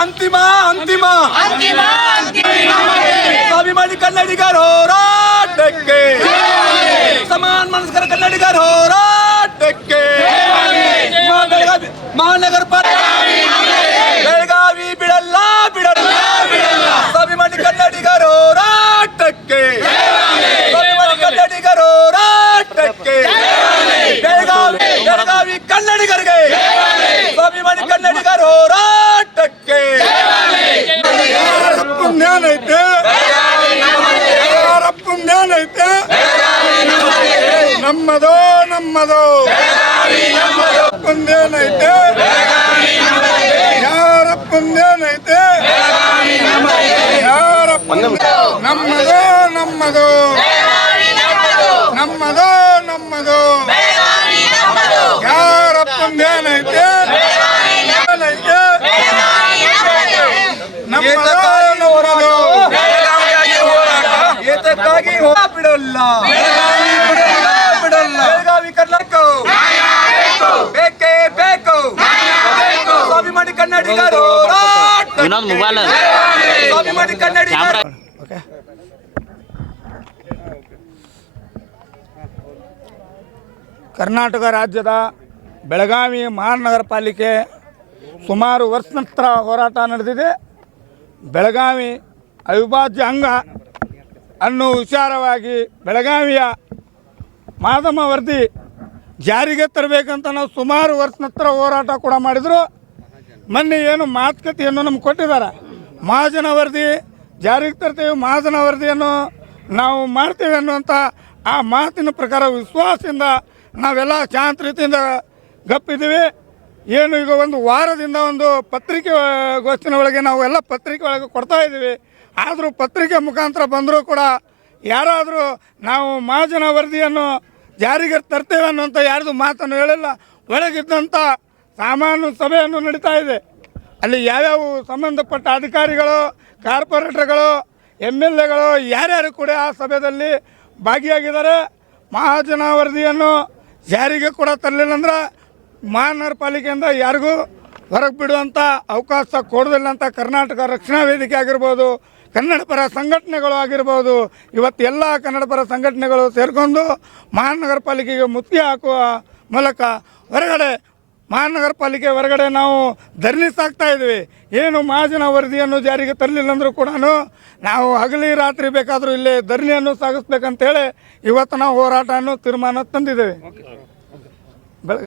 ಅಂತಿಮ ಅಂತಿಮ ಸ್ವಾಭಿಮಾನಿ ಕನ್ನಡಿಗರ ಹೋರಾಟಕ್ಕೆ, ಸಮಾನ ಮನಸ್ಕರ ಕನ್ನಡಿಗರ ಹೋರಾಟಕ್ಕೆ, ಮಹಾನಗರ ಬೆಳಗಾವಿ ಬಿಡಲ್ಲ ಬಿಡಲ್ಲ, ಸ್ವಾಭಿಮಾನಿ ಕನ್ನಡಿಗರ ಹೋರಾಟಕ್ಕೆ, ಸ್ವಾಭಿಮಾನಿ ಕನ್ನಡಿಗರ ಹೋರಾಟಕ್ಕೆ, ಬೆಳಗಾವಿ ಕನ್ನಡಿಗರಿಗೆ, ಸ್ವಾಭಿಮಾನಿ ಕನ್ನಡಿಗರ ಹೋರಾಟಕ್ಕೆ. ಜ್ಞಾನೈತೆ ಜ್ಞಾನೈತೆ ನಮ್ಮದೋ ನಮ್ಮದೋ ಪುಂದೇನೈತೆ ಯಾರ ಪುಂದೇನೈತೆ ಯಾರ ನಮ್ಮದೋ ನಮ್ಮದೋ ನಮ್ಮದೋ ನಮ್ಮದೋ ಯಾರ ಪುಂದೇನೈತೆ ನಮ್ಮದೋ ನಮ್ಮದೋ ಏತಕ್ಕಾಗಿ ಬಿಡಲ್ಲ ಬಿಡಲ್ಲ ಬೆಳಗಾವಿ ಕರ್ನಾಟಕ ಬೇಕೇ ಬೇಕು, ಸ್ವಾಭಿಮಾನಿ ಕನ್ನಡಿಗರು, ಸ್ವಾಭಿಮಾನಿ ಕನ್ನಡಿಗರು. ಕರ್ನಾಟಕ ರಾಜ್ಯದ ಬೆಳಗಾವಿ ಮಹಾನಗರ ಪಾಲಿಕೆ ಸುಮಾರು ವರ್ಷ ನಂತರ ಹೋರಾಟ ನಡೆದಿದೆ. ಬೆಳಗಾವಿ ಅವಿಭಾಜ್ಯ ಅಂಗ ಅನ್ನೋ ವಿಚಾರವಾಗಿ ಬೆಳಗಾವಿಯ ಮಾಧ್ಯಮ ವರದಿ ಜಾರಿಗೆ ತರಬೇಕಂತ ನಾವು ಸುಮಾರು ವರ್ಷ ನಂತರ ಹೋರಾಟ ಕೂಡ ಮಾಡಿದರು. ಮೊನ್ನೆ ಏನು ಮಾತುಕತೆಯನ್ನು ನಮ್ಗೆ ಕೊಟ್ಟಿದ್ದಾರೆ, ಮಹಾಜನ ವರದಿ ಜಾರಿಗೆ ತರ್ತೀವಿ, ಮಹಾಜನ ವರದಿಯನ್ನು ನಾವು ಮಾಡ್ತೀವಿ ಅನ್ನುವಂಥ ಆ ಮಾತಿನ ಪ್ರಕಾರ ವಿಶ್ವಾಸದಿಂದ ನಾವೆಲ್ಲ ಶಾಂತ ರೀತಿಯಿಂದ ಗಪ್ಪಿದ್ದೀವಿ. ಏನು ಈಗ ಒಂದು ವಾರದಿಂದ ಒಂದು ಪತ್ರಿಕೆ ಗೋಷ್ಠಿನ ಒಳಗೆ ನಾವು ಎಲ್ಲ ಪತ್ರಿಕೆ ಒಳಗೆ ಕೊಡ್ತಾ ಇದ್ದೀವಿ. ಆದರೂ ಪತ್ರಿಕೆ ಮುಖಾಂತರ ಬಂದರೂ ಕೂಡ ಯಾರಾದರೂ ನಾವು ಮಹಾಜನ ವರದಿಯನ್ನು ಜಾರಿಗೆ ತರ್ತೇವೆ ಅನ್ನುವಂಥ ಯಾರ್ದು ಮಾತನ್ನು ಹೇಳಿಲ್ಲ. ಒಳಗಿದ್ದಂಥ ಸಾಮಾನ್ಯ ಸಭೆಯನ್ನು ನಡೀತಾ ಇದೆ. ಅಲ್ಲಿ ಯಾವ್ಯಾವ ಸಂಬಂಧಪಟ್ಟ ಅಧಿಕಾರಿಗಳು, ಕಾರ್ಪೊರೇಟರ್ಗಳು, MLAಗಳು ಯಾರ್ಯಾರು ಕೂಡ ಆ ಸಭೆಯಲ್ಲಿ ಭಾಗಿಯಾಗಿದ್ದಾರೆ. ಮಹಾಜನ ವರದಿಯನ್ನು ಜಾರಿಗೆ ಕೂಡ ತರಲಿಲ್ಲ ಅಂದ್ರೆ ಮಹಾನಗರ ಪಾಲಿಕೆಯಿಂದ ಯಾರಿಗೂ ಹೊರಗೆ ಬಿಡುವಂಥ ಅವಕಾಶ ಕೊಡೋದಿಲ್ಲ ಅಂತ ಕರ್ನಾಟಕ ರಕ್ಷಣಾ ವೇದಿಕೆ ಆಗಿರ್ಬೋದು, ಕನ್ನಡ ಪರ ಸಂಘಟನೆಗಳು ಆಗಿರ್ಬೋದು, ಇವತ್ತು ಎಲ್ಲ ಕನ್ನಡ ಪರ ಸಂಘಟನೆಗಳು ಸೇರಿಕೊಂಡು ಮಹಾನಗರ ಪಾಲಿಕೆಗೆ ಮುತ್ತಿಗೆ ಹಾಕುವ ಮೂಲಕ ಹೊರಗಡೆ ಮಹಾನಗರ ಪಾಲಿಕೆ ಹೊರಗಡೆ ನಾವು ಧರಣಿ ಸಾಕ್ತಾ ಇದ್ವಿ. ಏನು ಮಹಾಜನ ವರದಿಯನ್ನು ಜಾರಿಗೆ ತರಲಿಲ್ಲ ಅಂದರೂ ಕೂಡ ನಾವು ಹಗಲಿ ರಾತ್ರಿ ಬೇಕಾದರೂ ಇಲ್ಲೇ ಧರಣಿಯನ್ನು ಸಾಗಿಸ್ಬೇಕಂತೇಳಿ ಇವತ್ತು ನಾವು ಹೋರಾಟವನ್ನು ತೀರ್ಮಾನ ತಂದಿದ್ದೇವೆ.